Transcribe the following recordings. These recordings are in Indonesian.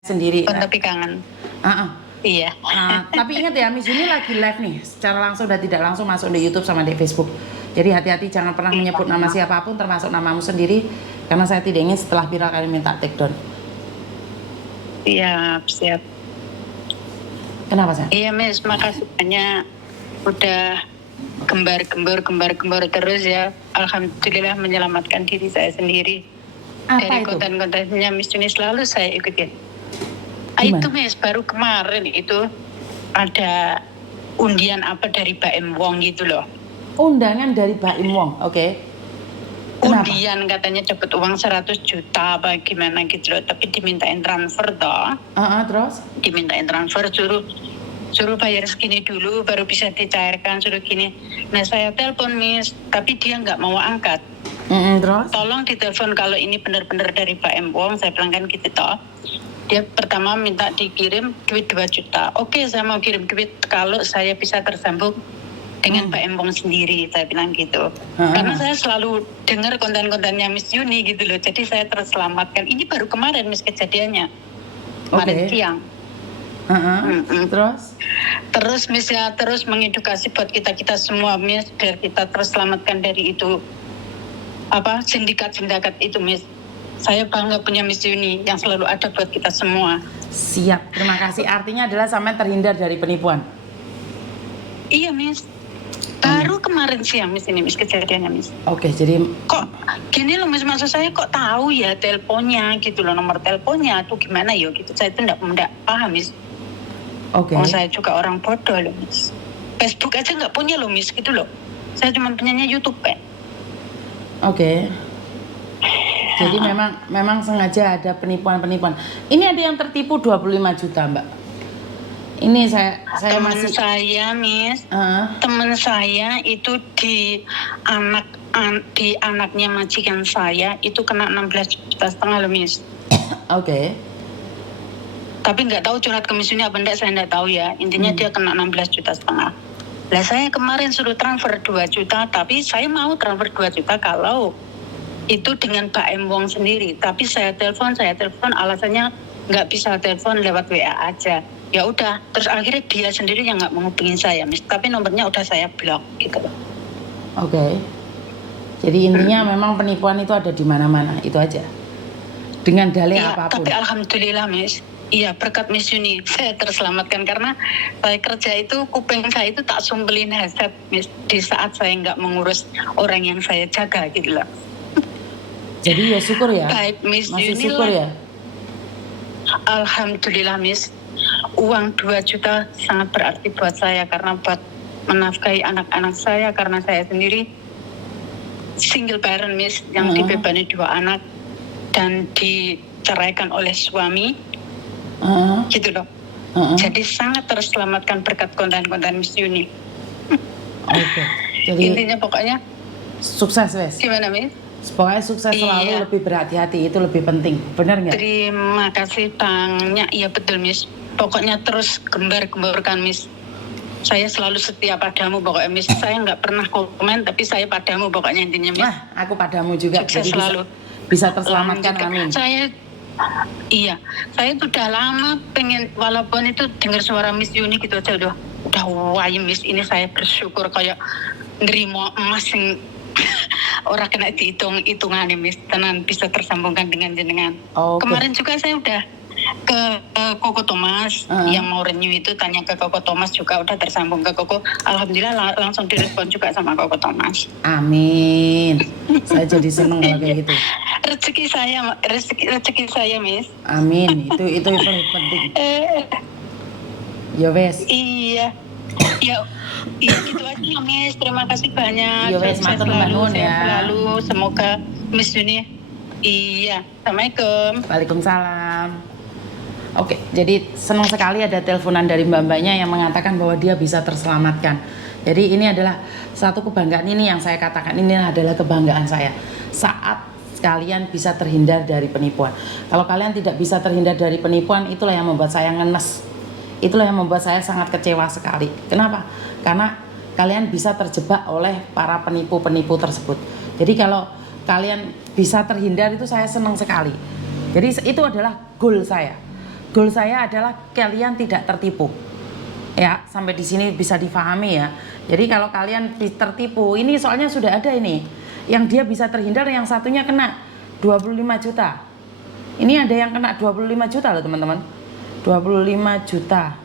sendiri. Tapi kangen. Iya. Tapi ingat ya, Miss Yuni lagi live nih, secara langsung dan tidak langsung masuk di YouTube sama di Facebook. Jadi hati-hati, jangan pernah menyebut nama siapapun, termasuk namamu sendiri, karena saya tidak ingin setelah viral kalian minta take down. Siap. Kenapa sayang? Iya Miss, makasih banyak udah gembar-gembor terus ya. Alhamdulillah menyelamatkan diri saya sendiri. Apa dari itu? konten-kontennya Miss Yuni selalu saya ikutin. Itu Miss, baru kemarin itu ada undian apa dari Baim Wong gitu loh. Undangan dari Baim Wong, oke. Kenapa? Undian katanya dapat uang 100 juta apa gimana gitu loh, tapi dimintain transfer toh. Terus? Dimintain transfer, suruh bayar segini dulu baru bisa dicairkan, suruh gini. Nah saya telepon Miss, tapi dia nggak mau angkat. Terus? Tolong ditelepon kalau ini benar-benar dari Baim Wong, saya bilang kan gitu toh. Dia pertama minta dikirim duit 2 juta. Oke, saya mau kirim duit kalau saya bisa tersambung dengan Baim Wong sendiri, saya bilang gitu. Karena saya selalu dengar konten-kontennya Miss Yuni gitu loh, jadi saya terselamatkan. Ini baru kemarin Miss kejadiannya, kemarin siang. Terus Miss ya, terus mengedukasi buat kita semua Miss, biar kita terselamatkan dari itu sindikat itu Miss. Saya bangga punya Miss Yuni yang selalu ada buat kita semua. Siap, terima kasih. Artinya adalah sampai terhindar dari penipuan. Iya Miss, baru kemarin siang Miss ini Miss kejadiannya Miss. Oke, jadi kok gini loh Miss, maksud saya kok tahu ya teleponnya gitu loh, nomor teleponnya atau gimana ya gitu. Saya itu enggak paham Miss. Saya juga orang bodoh loh Miss. Facebook aja nggak punya loh Miss gitu loh. Saya cuma punyanya YouTube kan. Jadi memang sengaja ada penipuan-penipuan. Ini ada yang tertipu 25 juta, Mbak. Ini saya teman saya Miss. Teman saya itu di anaknya majikan saya itu kena 16,5 juta loh Miss. Tapi nggak tahu curhat ke Miss Yuni apa enggak, saya nggak tahu ya. Intinya dia kena 16,5 juta. Lah saya kemarin suruh transfer 2 juta, tapi saya mau transfer 2 juta kalau itu dengan Baim Wong sendiri. Tapi saya telepon alasannya nggak bisa telepon, lewat WA aja. Ya udah, terus akhirnya dia sendiri yang nggak menghubungin saya Miss. Tapi nomornya udah saya blok gitu. Jadi intinya memang penipuan itu ada di mana-mana, itu aja. Dengan dalih apapun. Tapi alhamdulillah Miss. Iya, berkat Miss Yuni saya terselamatkan, karena saya kerja itu kuping saya itu tak sumbelin hasad Miss, di saat saya nggak mengurus orang yang saya jaga gitu loh. Jadi ya syukur ya. Baik Miss Masih Yuni syukur ya. Alhamdulillah Miss. Uang 2 juta sangat berarti buat saya, karena buat menafkahi anak-anak saya, karena saya sendiri single parent Miss, yang dibebani 2 anak dan diceraikan oleh suami. Gitu loh. Jadi sangat terselamatkan berkat konten-konten Miss Yuni. Jadi intinya pokoknya sukses wes. Gimana Miss? Pokoknya sukses selalu, lebih berhati-hati, itu lebih penting, benar nggak? Terima kasih banyak, iya betul Miss. Pokoknya terus gembar-gemborkan Miss. Saya selalu setia padamu pokoknya Miss. Saya nggak pernah komen, tapi saya padamu pokoknya intinya Miss. Aku padamu juga. Sukses jadi selalu. Bisa terselamatkan, amin. Saya sudah lama pengen, walaupun itu dengar suara Miss Yuni gitu aja udah wayang Miss. Ini saya bersyukur kayak nerima emas yang orang kena dihitung-hitungan Miss, tenan bisa tersambungkan dengan jenengan. Kemarin juga saya udah ke Koko Thomas yang mau renew itu, tanya ke Koko Thomas juga udah tersambung ke Koko. Alhamdulillah langsung direspon juga sama Koko Thomas. Amin. Saya jadi seneng kalau kayak gitu. Rezeki saya Miss. Amin. Itu yang penting. Ya wes. Iya. Ya gitu aja Miss. Terima kasih banyak. Ya wes, matur nuwun ya. Selalu semoga Miss Yuni. Iya. Assalamualaikum. Waalaikumsalam. Jadi senang sekali ada teleponan dari mbak-mbaknya yang mengatakan bahwa dia bisa terselamatkan. Jadi ini adalah satu kebanggaan, ini yang saya katakan, ini adalah kebanggaan saya saat kalian bisa terhindar dari penipuan. Kalau kalian tidak bisa terhindar dari penipuan, itulah yang membuat saya ngenes. Itulah yang membuat saya sangat kecewa sekali. Kenapa? Karena kalian bisa terjebak oleh para penipu-penipu tersebut. Jadi kalau kalian bisa terhindar, itu saya senang sekali. Jadi itu adalah goal saya. goal saya adalah kalian tidak tertipu. Ya, sampai di sini bisa difahami ya. Jadi kalau kalian tertipu, ini soalnya sudah ada ini. Yang dia bisa terhindar, yang satunya kena 25 juta. Ini ada yang kena 25 juta loh teman-teman. 25 juta.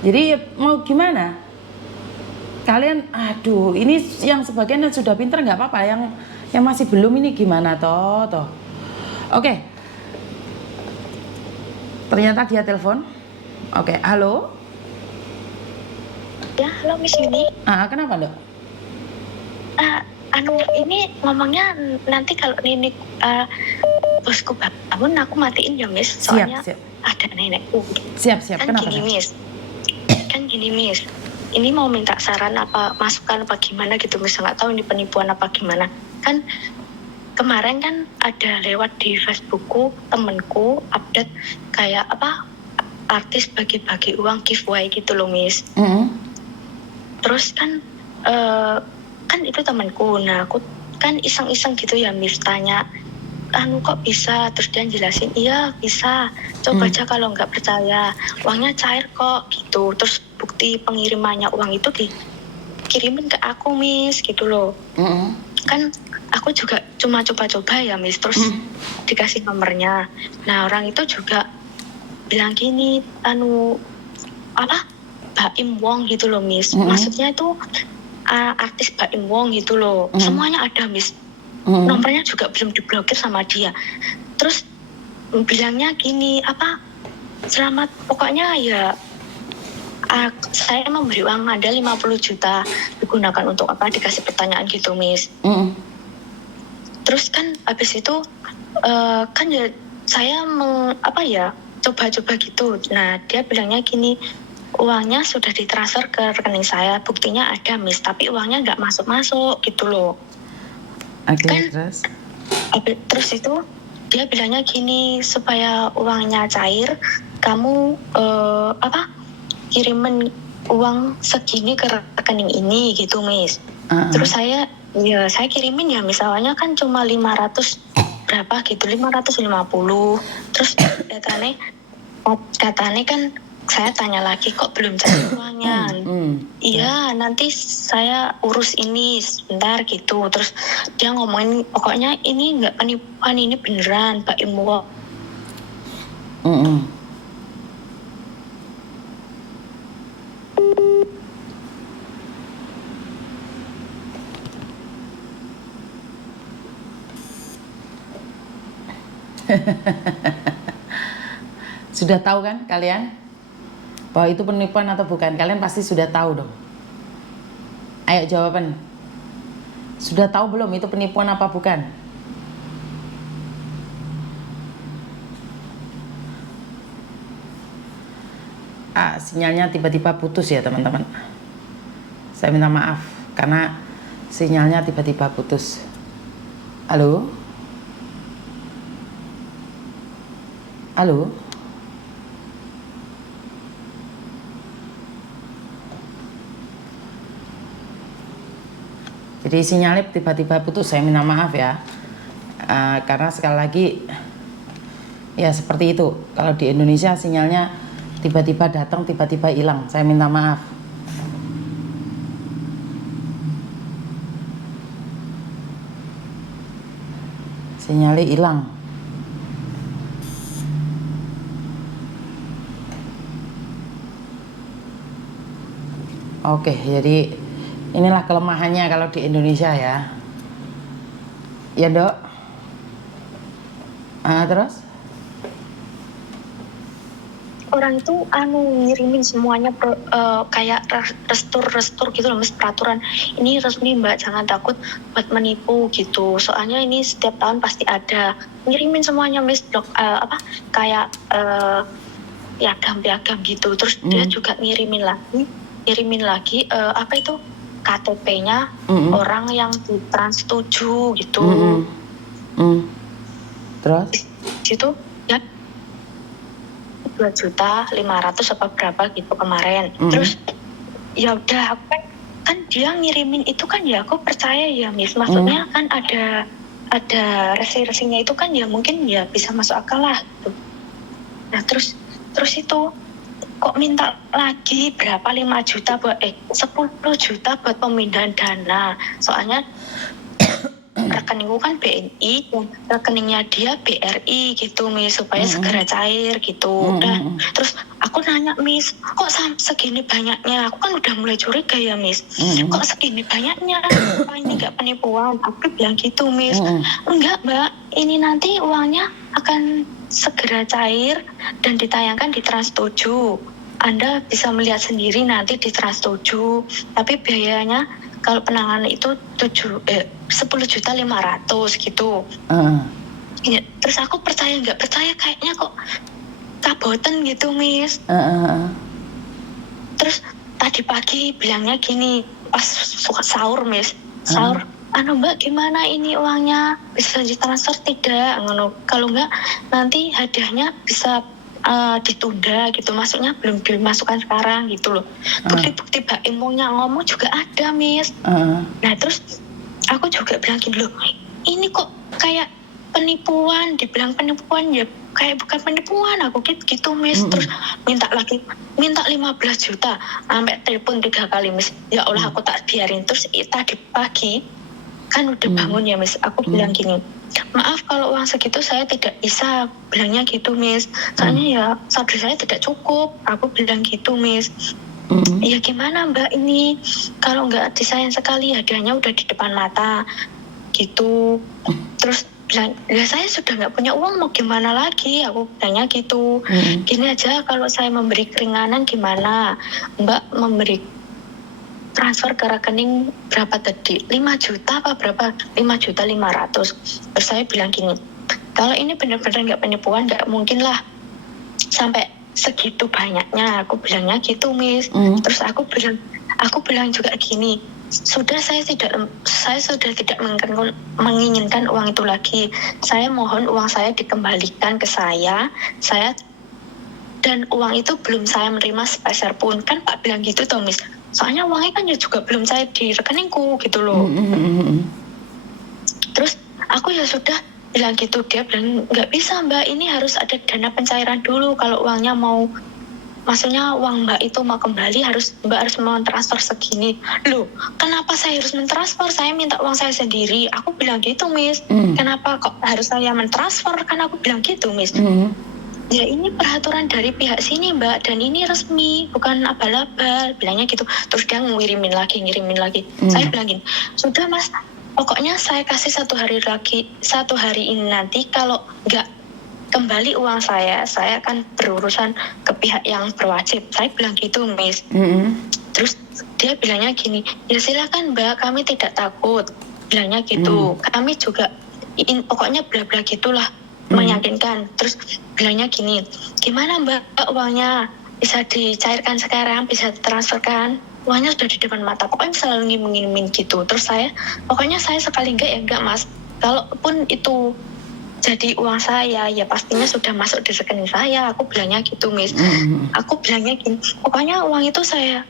Jadi mau gimana? Kalian, aduh, ini yang sebagian yang sudah pinter nggak apa-apa, yang masih belum ini gimana toh. Oke. Ternyata dia telepon. Oke, halo. Ya, halo Miss Yuni. Kenapa dok? Ini ngomongnya nanti kalau Nini bosku bangun aku matiin ya Miss. Soalnya Siap. ada nenekku. Siap. Kan Kenapa? gini Miss. Ini mau minta saran apa masukan apa gimana gitu Miss. Nggak tahu ini penipuan apa gimana. Kan kemarin kan ada lewat di Facebookku temenku update kayak apa artis bagi-bagi uang giveaway gitu loh Miss. Terus kan kan itu temanku, nah aku kan iseng-iseng gitu ya Miss tanya, kok bisa? Terus dia jelasin, iya bisa, coba aja kalau nggak percaya, uangnya cair kok gitu. Terus bukti pengirimannya uang itu dikirimin ke aku Miss gitu loh. Kan aku juga cuma coba-coba ya Miss, terus dikasih nomornya. Nah orang itu juga bilang gini, Baim Wong gitu loh Miss. Maksudnya itu artis Baim Wong gitu loh. Semuanya ada Miss. Nomornya juga belum diblokir sama dia. Terus bilangnya gini, selamat pokoknya ya saya memberi uang Anda 50 juta digunakan untuk apa, dikasih pertanyaan gitu Miss. Terus kan habis itu kan ya saya coba-coba gitu. Nah dia bilangnya gini, uangnya sudah ditransfer ke rekening saya, buktinya ada Miss, tapi uangnya nggak masuk gitu loh. Kan, terus itu dia bilangnya gini, supaya uangnya cair, kamu kirimin uang segini ke rekening ini gitu Miss. Terus saya kirimin ya misalnya kan cuma 500 berapa gitu, 550. Terus katanya kan saya tanya lagi, kok belum cair uangnya? Iya, nanti saya urus ini sebentar gitu. Terus dia ngomongin, pokoknya ini nggak penipuan, ini beneran Pak Imwo. Sudah tahu kan kalian bahwa itu penipuan atau bukan? Kalian pasti sudah tahu dong. Ayo jawaban. Sudah tahu belum itu penipuan apa bukan? Sinyalnya tiba-tiba putus ya teman-teman. Saya minta maaf karena sinyalnya tiba-tiba putus. Halo? Halo? Jadi sinyalnya tiba-tiba putus, saya minta maaf ya. Karena sekali lagi ya seperti itu. Kalau di Indonesia sinyalnya tiba-tiba datang, tiba-tiba hilang. Saya minta maaf. Sinyalnya hilang. Oke, jadi inilah kelemahannya kalau di Indonesia ya. Ya dok. Terus? Orang itu ngirimin semuanya kayak restur gitu loh Miss, peraturan. Ini resmi Mbak, jangan takut buat menipu gitu. Soalnya ini setiap tahun pasti ada. Ngirimin semuanya Miss, kayak piagam gitu. Terus dia juga ngirimin lagi KTP-nya orang yang di Trans 7 gitu. Terus? Situ ya 2.500.000 apa berapa gitu kemarin. Terus ya udah kan dia ngirimin itu kan ya aku percaya ya Miss. Maksudnya kan ada resi-resinya itu kan ya mungkin ya bisa masuk akal lah gitu. Nah terus itu kok minta lagi berapa 5 juta buat 10 juta buat pemindahan dana. Soalnya rekeningku kan BNI dan rekeningnya dia BRI gitu Miss, supaya segera cair gitu. Terus aku nanya, Miss, kok segini banyaknya? Aku kan udah mulai curiga ya Miss, kok segini banyaknya? Apa ini nggak penipuan? Aku bilang gitu Miss. Enggak Mbak, ini nanti uangnya akan segera cair dan ditayangkan di Trans7. Anda bisa melihat sendiri nanti di Trans7, tapi biayanya kalau penanganan itu 10.500.000 gitu. Ya, terus aku percaya nggak percaya, kayaknya kok kaboten gitu Miss. Terus tadi pagi bilangnya gini, pas suka sahur Miss, sahur, Mbak gimana ini uangnya, bisa ditransfer tidak? Kalau nggak nanti hadiahnya bisa ditunda gitu, maksudnya belum dimasukkan sekarang gitu loh. Bukti-bukti Mbak Imongnya ngomong juga ada Miss. Nah terus aku juga bilang gini loh, ini kok kayak penipuan, dibilang penipuan ya kayak bukan penipuan, aku gitu Miss. Terus minta 15 juta, sampai telepon 3 kali Miss. Ya Allah aku tak biarin. Terus tadi pagi kan udah bangun ya Miss, aku bilang gini, maaf kalau uang segitu saya tidak bisa, bilangnya gitu Miss, soalnya ya saldo saya tidak cukup, aku bilang gitu Miss. Ya gimana Mbak ini, kalau nggak disayang sekali hadiahnya udah di depan mata gitu. Terus bilang, ya saya sudah nggak punya uang, mau gimana lagi, aku bilangnya gitu. Gini aja, kalau saya memberi keringanan gimana, Mbak memberi transfer ke rekening berapa tadi? 5 juta apa berapa? 5.500.000. Terus saya bilang gini, kalau ini benar-benar nggak penipuan, nggak mungkin lah sampai segitu banyaknya. Aku bilangnya gitu Miss. Terus aku bilang juga gini, saya sudah tidak menginginkan uang itu lagi. Saya mohon uang saya dikembalikan ke saya dan uang itu belum saya menerima sepeser pun. Kan Pak bilang gitu toh Miss. Soalnya uangnya kan ya juga belum saya di rekeningku gitu loh. Terus aku ya sudah bilang gitu, dia bilang nggak bisa Mbak, ini harus ada dana pencairan dulu. Kalau uangnya maksudnya uang Mbak itu mau kembali, Mbak harus mentransfer segini. Loh, kenapa saya harus mentransfer? Saya minta uang saya sendiri. Aku bilang gitu Miss. Kenapa kok harus saya mentransfer? Kan aku bilang gitu Miss. Ya ini peraturan dari pihak sini Mbak, dan ini resmi, bukan abal-abal, bilangnya gitu. Terus dia ngirimin lagi. Saya bilang gini, sudah Mas, pokoknya saya kasih 1 hari ini, nanti kalau nggak kembali uang saya akan berurusan ke pihak yang berwajib. Saya bilang gitu Miss. Terus dia bilangnya gini, ya silakan Mbak, kami tidak takut, bilangnya gitu. Kami juga pokoknya bla bla gitulah, meyakinkan. Terus bilangnya gini, gimana Mbak uangnya, bisa dicairkan sekarang, bisa ditransferkan, uangnya sudah di depan mata. Pokoknya selalu ngirimin gitu. Terus pokoknya saya sekali enggak Mas, kalaupun itu jadi uang saya ya pastinya sudah masuk di rekening saya, aku bilangnya gitu Miss. Aku bilangnya gini, pokoknya uang itu saya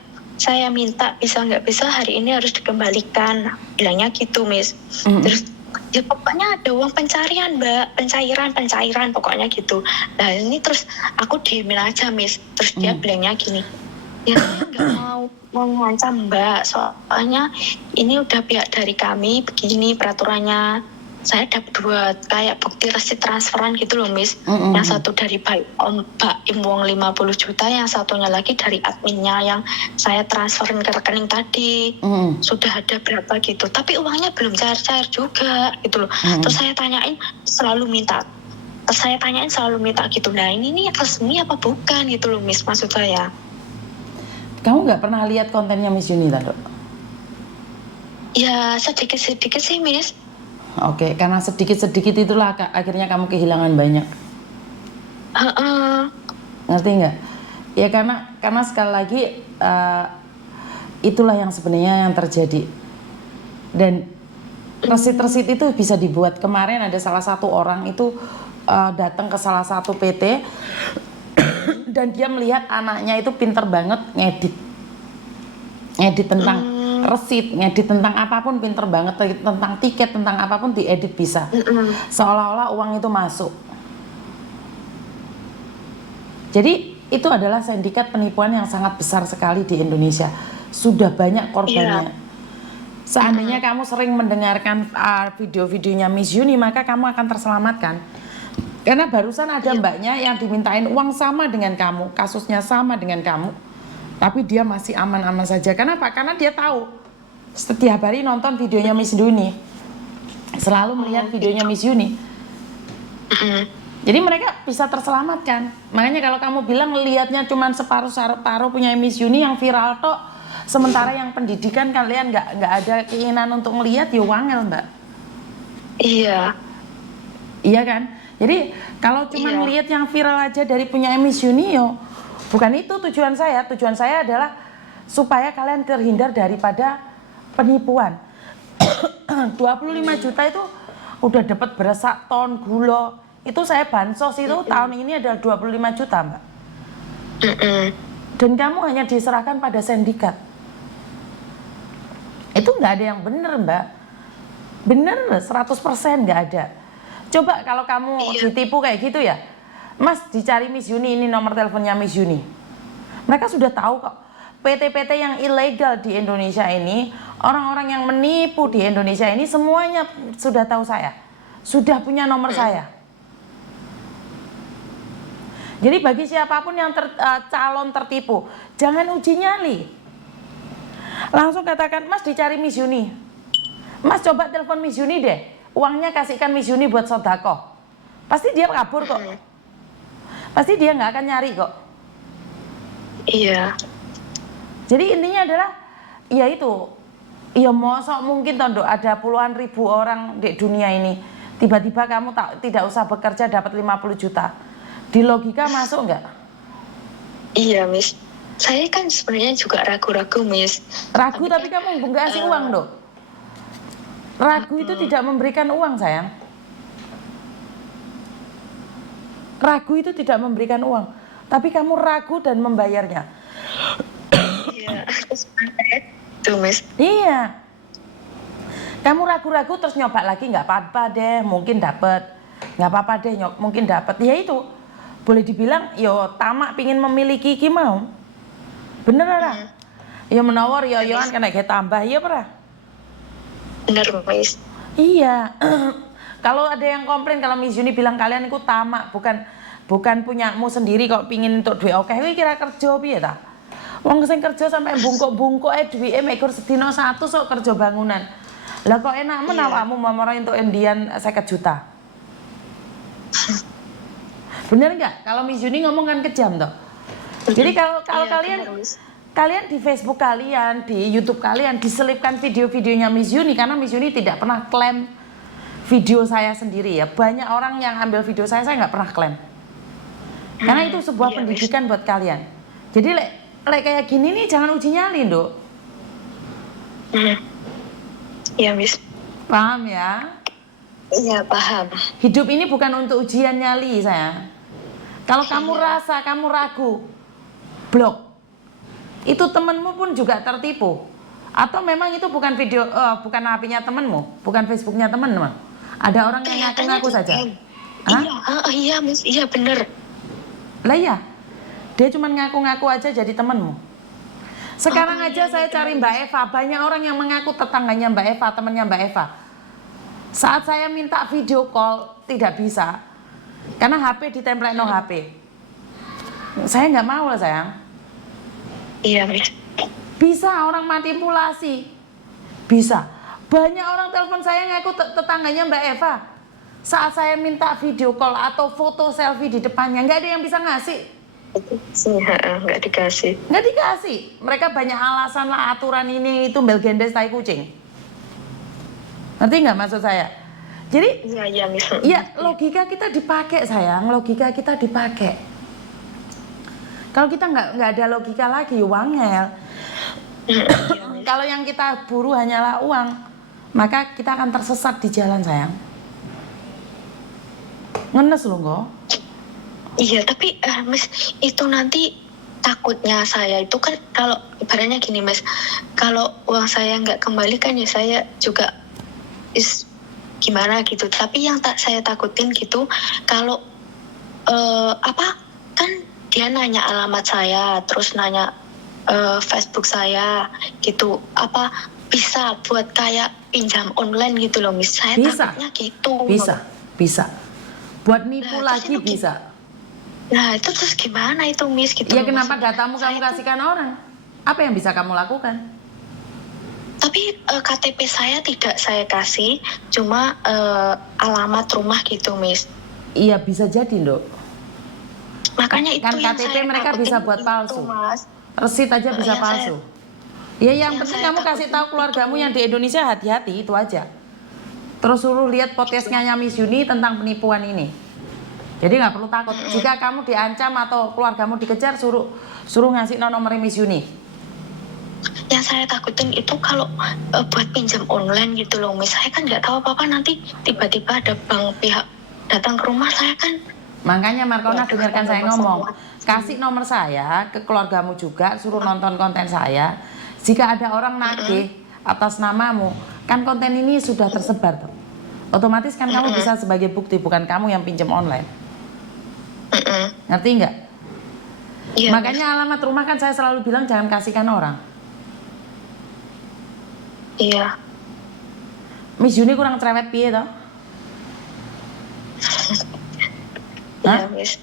minta, bisa nggak bisa hari ini harus dikembalikan, bilangnya gitu Miss. Terus ya pokoknya ada uang pencairan Mbak, pencairan pokoknya gitu. Nah ini terus aku diemin aja Miss. Terus dia bilangnya gini, ya saya nggak mau mengancam Mbak, soalnya ini udah pihak dari kami begini peraturannya. Saya dapat 2 kayak bukti resi transferan gitu loh Miss. Yang satu dari Mbak Imwong 50 juta, yang satunya lagi dari adminnya yang saya transferin ke rekening tadi. Sudah ada berapa gitu, tapi uangnya belum cair-cair juga gitu loh. Terus saya tanyain selalu minta gitu. Nah ini resmi apa bukan gitu loh Miss, maksud saya. Kamu nggak pernah lihat kontennya Miss Yunita dok? Ya sedikit-sedikit sih Miss. Oke, karena sedikit-sedikit itulah akhirnya kamu kehilangan banyak. Ngerti nggak? Ya karena sekali lagi itulah yang sebenarnya yang terjadi. Dan resit-resit itu bisa dibuat. Kemarin ada salah satu orang itu datang ke salah satu PT dan dia melihat anaknya itu pinter banget ngedit tentang resit, ngedit tentang apapun, pinter banget, tentang tiket, tentang apapun diedit bisa, seolah-olah uang itu masuk. Jadi itu adalah sindikat penipuan yang sangat besar sekali di Indonesia. Sudah banyak korbannya. Seandainya kamu sering mendengarkan video-videonya Miss Yuni, maka kamu akan terselamatkan. Karena barusan ada mbaknya yang dimintain uang sama dengan kamu, kasusnya sama dengan kamu, tapi dia masih aman-aman saja. Kenapa? Karena dia tahu setiap hari nonton videonya Miss Yuni, selalu melihat videonya Miss Yuni. Jadi mereka bisa terselamatkan. Makanya kalau kamu bilang lihatnya cuma separuh punya Miss Yuni yang viral tok, sementara yang pendidikan kalian nggak ada keinginan untuk melihat, ya wangel mbak. Iya. Iya kan? Jadi kalau cuma melihat yang viral aja dari punya Miss Yuni, yo bukan itu tujuan saya. Tujuan saya adalah supaya kalian terhindar daripada penipuan. 25 juta itu udah dapat beras sak ton gula. Itu saya bansos itu tahun ini adalah 25 juta mbak. Dan kamu hanya diserahkan pada sindikat. Itu nggak ada yang bener mbak. Bener 100% nggak ada. Coba kalau kamu ditipu kayak gitu ya, Mas dicari Miss Yuni, ini nomor teleponnya Miss Yuni. Mereka sudah tahu kok. PT-PT yang ilegal di Indonesia ini, orang-orang yang menipu di Indonesia ini semuanya sudah tahu saya. Sudah punya nomor saya. Jadi bagi siapapun yang calon tertipu, jangan uji nyali. Langsung katakan, Mas dicari Miss Yuni. Mas coba telepon Miss Yuni deh. Uangnya kasihkan Miss Yuni buat sodako. Pasti dia kabur kok. Pasti dia nggak akan nyari kok. Iya. Jadi intinya adalah, ya itu. Ya mosok mungkin tondo ada puluhan ribu orang di dunia ini. Tiba-tiba kamu tidak usah bekerja dapat 50 juta. Di logika masuk nggak? Iya, Miss. Saya kan sebenarnya juga ragu-ragu, Miss. Ragu tapi kamu nggak kasih uang dong. Ragu itu tidak memberikan uang, sayang. Ragu itu tidak memberikan uang, tapi kamu ragu dan membayarnya. Iya, tuh, Miss. Iya. Kamu ragu-ragu terus nyoba lagi, nggak apa-apa deh, mungkin dapat. Nggak apa-apa deh, mungkin dapat. Ya itu. Boleh dibilang, yo tamak pingin memiliki iki mau. Bener ora? Ya menawar ya yoan kena kayak tambah ya pernah. Bener, Miss. Iya. Kalau ada yang komplain kalau Miss Yuni bilang kalian itu tamak, bukan punyamu sendiri kok pingin untuk duit. Oke, kowe kira kerja piye ta? Wong sing kerja sampai bungkuk-bungkuk duwike mekur sedina 100 sok kerja bangunan. Lah kok enak men awakmu mamara entuk endian 50 juta. Bener nggak? Kalau Miss Yuni ngomong kan kejam toh. Jadi kalau kalian di Facebook kalian, di YouTube kalian diselipkan video-videonya Miss Yuni, karena Miss Yuni tidak pernah klaim video saya sendiri ya. Banyak orang yang ambil video saya nggak pernah klaim. Karena itu sebuah pendidikan buat kalian. Jadi kayak gini nih jangan uji nyali, Nduk. Iya, Miss. Paham ya? Iya, paham. Hidup ini bukan untuk ujian nyali, sayang. Kalau kamu rasa, kamu ragu, blok. Itu temenmu pun juga tertipu. Atau memang itu bukan video, bukan HP-nya temenmu, bukan Facebook-nya temenmu. Ada orang yang ngaku-ngaku saja. Iya, Miss. Iya, bener. Lah ya, dia cuma ngaku-ngaku aja jadi temenmu. Sekarang aja saya cari Mbak Eva, banyak orang yang mengaku tetangganya Mbak Eva, temannya Mbak Eva. Saat saya minta video call, tidak bisa. Karena HP ditempel no HP. Saya nggak mau lah sayang. Iya, Miss. Bisa orang manipulasi. Bisa. Banyak orang telepon saya ngaku tetangganya Mbak Eva. Saat saya minta video call atau foto selfie di depannya, nggak ada yang bisa ngasih. Nggak dikasih. Nggak dikasih. Mereka banyak alasan lah, aturan ini itu belgendes tai kucing. Ngerti nggak maksud saya? Jadi, iya, Miss. Ya logika kita dipakai sayang, logika kita dipakai. Kalau kita nggak ada logika lagi, wangel. Kalau yang kita buru hanyalah uang, maka kita akan tersesat di jalan sayang. Ngenes loh kok. Iya, tapi Miss, itu nanti takutnya saya itu kan kalau ibaratnya gini, Miss, kalau uang saya nggak kembali kan ya saya juga gimana gitu. Tapi yang saya takutin gitu kalau kan dia nanya alamat saya, terus nanya Facebook saya gitu, apa bisa buat kayak pinjam online gitu loh Miss. Saya Bisa. takutnya gitu. Bisa. Buat nipu Nah, terus lagi itu bisa. Nah itu terus gimana itu Miss gitu Ya loh, kenapa maksudnya. datamu kamu Saya tuh- kasihkan orang? Apa yang bisa kamu lakukan? Tapi KTP saya tidak saya kasih, cuma alamat rumah gitu Miss. Iya bisa jadi Nduk. Makanya itu Kan yang KTP saya mereka takutin bisa buat itu, palsu. Mas. Resit aja bisa yang palsu. Ya yang yang penting saya kamu kasih takutin tahu keluargamu itu. yang di Indonesia hati-hati itu aja. Terus suruh lihat podcastnya Miss Yuni tentang penipuan ini. Jadi nggak perlu takut. Jika kamu diancam atau keluargamu dikejar, suruh ngasih nomor Miss Yuni. Yang saya takutin itu kalau buat pinjam online gitu loh Miss. Saya kan nggak tahu apa-apa, nanti tiba-tiba ada bank pihak datang ke rumah saya kan. Makanya Markona Waduh, dengarkan saya tambah ngomong. masalah. Kasih nomor saya ke keluargamu juga, suruh nonton konten saya. Jika ada orang nagih atas namamu, kan konten ini sudah tersebar tuh. Otomatis kan kamu bisa sebagai bukti, bukan kamu yang pinjam online. Ngerti nggak? Iya, Makanya alamat rumah kan saya selalu bilang jangan kasihkan orang. Miss. Iya. Miss Yuni kurang cerewet piye toh? Hah? Iya Miss.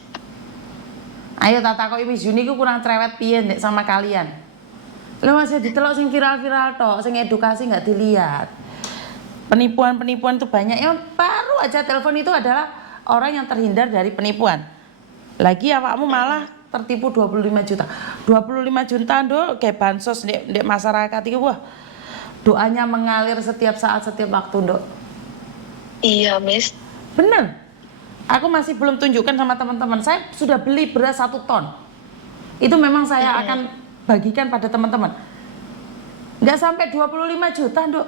Ayo tak takoki Miss Yuni ku kurang cerewet piye Ndek sama kalian. Lho masih ditelok sing viral-viral tok, sing edukasi nggak dilihat. Penipuan-penipuan itu banyak. Yang baru aja telepon itu adalah orang yang terhindar dari penipuan. Lagi awakmu malah tertipu 25 juta. 25 juta Nduk kayak bansos ndek masyarakat itu wah. Doanya mengalir setiap saat, setiap waktu Nduk. Iya Miss. Bener. Aku masih belum tunjukkan sama teman-teman. Saya sudah beli beras 1 ton. Itu memang saya akan bagikan pada teman-teman. Nggak sampai 25 juta, Nduk.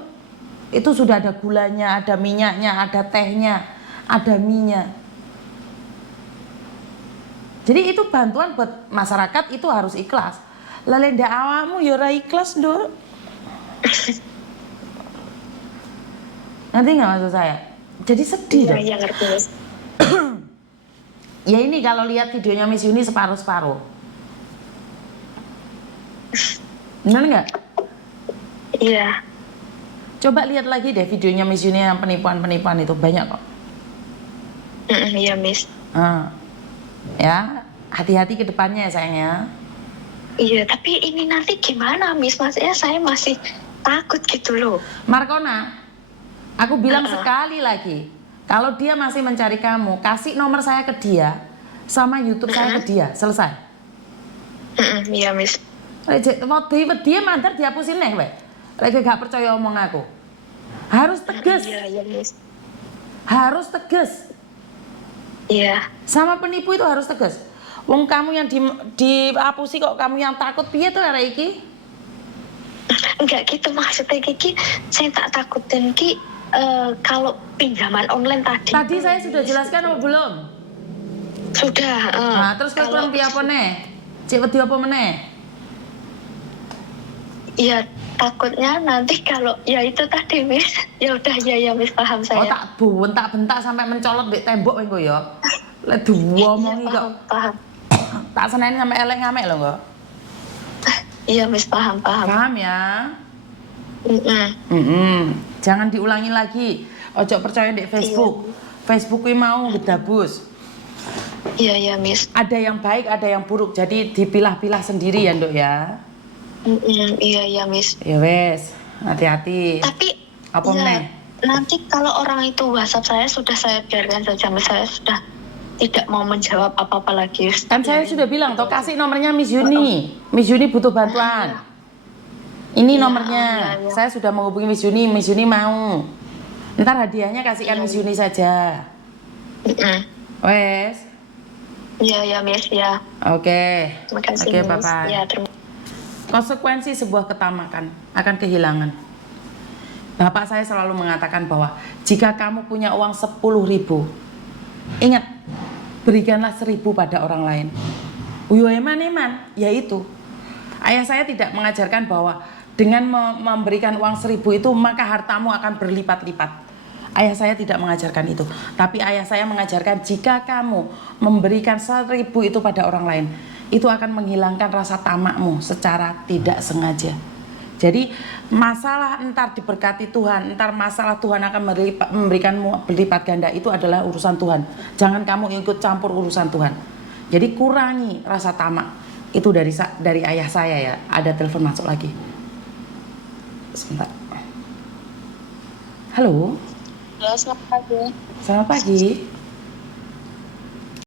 Itu sudah ada gulanya, ada minyaknya, ada tehnya, ada minyak. Jadi itu bantuan buat masyarakat itu harus ikhlas. Lale ndak awakmu ya ora ikhlas, Nduk. Ngerti nggak maksud saya? Jadi sedih dong. Iya ngerti Miss. Ya ini kalau lihat videonya Miss Yuni separuh-separuh. Bener nggak? Iya. Coba lihat lagi deh videonya Miss Yuni yang penipuan-penipuan itu banyak kok. Iya Miss. Ya, hati-hati ke depannya ya sayangnya. Iya, tapi ini nanti gimana Miss? Maksudnya saya masih takut gitu loh. Markona, aku bilang sekali lagi, kalau dia masih mencari kamu, kasih nomor saya ke dia, sama YouTube saya ke dia, selesai. Iya Miss. Dia mantar dihapusin nih, weh. Lagi gak percaya omong aku. Harus tegas, Iya Miss. harus tegas. Iya. Sama penipu itu harus tegas. Wong kamu yang dihapusi kok kamu yang takut piye tuh arek iki? Enggak gitu maksudnya Kiki. Saya tak takutin Ki kalau pinjaman online tadi. Tadi saya sudah jelaskan apa belum? Sudah. Nah, terus kowe kurang piye apa neh? Cek wedi apa meneh? Iya, takutnya nanti kalau ya itu tadi Miss. Ya udah ya Miss, paham Oh saya. tak bentak sampai mencolot di tembok kowe ya. Lek diomongi kok. Paham. Tak seneni sampai elek ngamek lho kok. Iya Miss, paham. Paham ya? Jangan diulangi lagi. Ojo percaya di Facebook. Facebook kuwi mau gedabus. Iya Miss. Ada yang baik, ada yang buruk. Jadi dipilah-pilah sendiri ya, Nduk ya. Iya Miss. Ya wes, hati-hati. Tapi Apa ya, meneh? nanti kalau orang itu WhatsApp saya biarkan saja Miss. Saya sudah tidak mau menjawab apa-apa lagi. Kan saya sudah bilang toh kasih nomornya Miss Yuni. Miss Yuni butuh bantuan. Ini nomornya. iya. Saya sudah menghubungi Miss Yuni mau. Ntar hadiahnya kasihkan Miss Yuni saja. Wes. Iya Miss ya. Oke. Terima kasih Oke, Miss. bye-bye. Ya, terima Konsekuensi sebuah ketamakan akan kehilangan. Bapak saya selalu mengatakan bahwa jika kamu punya uang 10.000, ingat, berikanlah 1.000 pada orang lain. Uyo eman, yaitu. Ayah saya tidak mengajarkan bahwa dengan memberikan uang 1.000 itu maka hartamu akan berlipat-lipat. Ayah saya tidak mengajarkan itu. Tapi ayah saya mengajarkan jika kamu memberikan 1.000 itu pada orang lain, itu akan menghilangkan rasa tamakmu secara tidak sengaja. Jadi masalah entar diberkati Tuhan, entar masalah Tuhan akan memberikanmu berlipat ganda, itu adalah urusan Tuhan. Jangan kamu ikut campur urusan Tuhan. Jadi kurangi rasa tamak. Itu dari ayah saya ya. Ada telepon masuk lagi. Sebentar. Halo. Halo, selamat pagi. Selamat pagi.